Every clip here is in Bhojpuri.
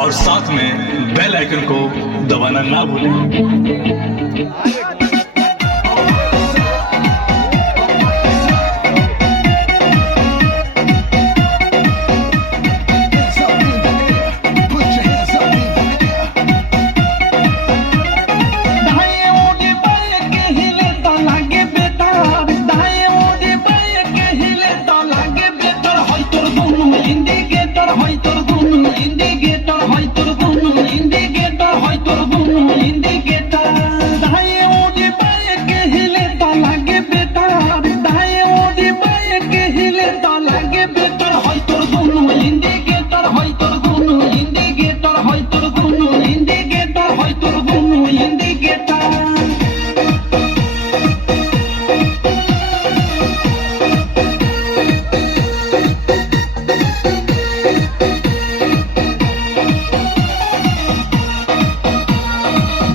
और साथ में बेल आइकन को दबाना ना भूलें।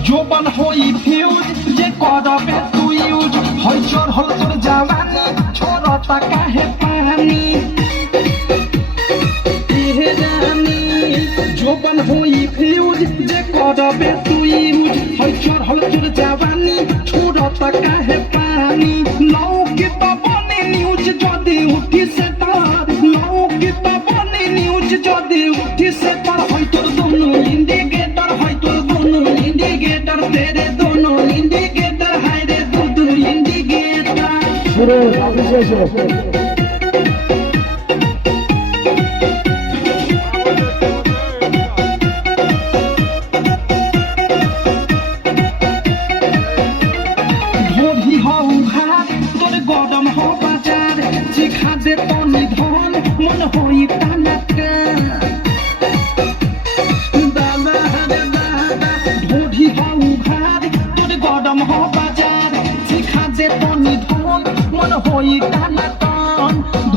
जोबन होई फ्यूज जे करबे तू यूज होई चोर होल तोर जवानी छोड़ता काहे पानी एहे रानी जोबन होई फ्यूज जे करबे तू यूज होई चोर होल तोर जवानी छोड़ता काहे पानी लौकी तो बने न्यूज जदी उठी से तार लौकी तो बने न्यूज जदी उठी से तार होई तोर दोनों इंडिकेटर होई तोर दोनों इंडिकेटर तेरे दोनों इंडिकेटर हाय रे दो इंडिकेटर शुरू अभिषेक भोरी हो घाट तोर गरम हो बाजार चिखा दे तनी धन मन होई टानका दादा रे दादा भोरी हो घाट तोर गरम हो बाजार चिखा दे तनी धन मन होई टानका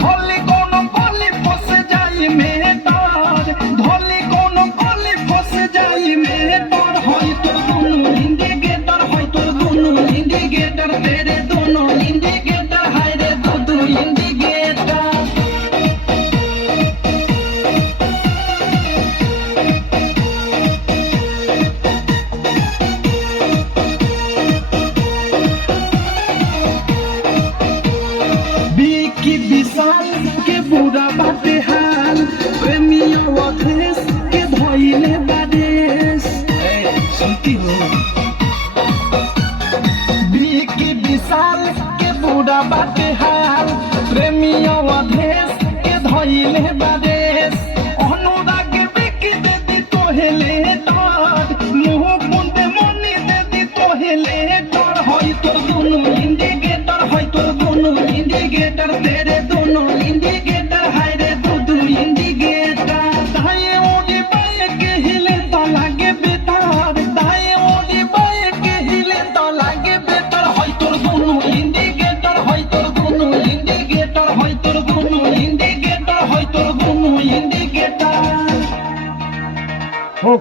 धोली कोनो गली फस जाई मेहतर धोली कोनो गली फस जाई मेहतर होई तोर दोनों इंडिकेटर होई तोर दोनों इंडिकेटर तेरे दोनों इंडिकेटर हाय रे दो इंडिकेटर बिकी विशाल के बुरा बाटे हाल प्रेमियों अधेश के धोइले बादेश सुनती हो बिकी विशाल के बुरा बाटे हाल प्रेमियों अधेश के धोइले बादेश अनुराग बिकी दे दी तोहेले डर मुंह बुंदे मनी दे दी तोहेले डर होई तोर दोनों इंडिकेटर होई तोर दोनों इंडिकेटर तेरे दोनों इंडिकेटर हाय रे दो इंडिकेटर दाएं ओडी बाएं के हिले तो लागे बेतार दाएं ओडी बाएं के हिले तो लागे बेतार होई तोर दोनों इंडिकेटर होई तोर दोनों इंडिकेटर होई तोर दोनों इंडिकेटर होई तोर दोनों इंडिकेटर हो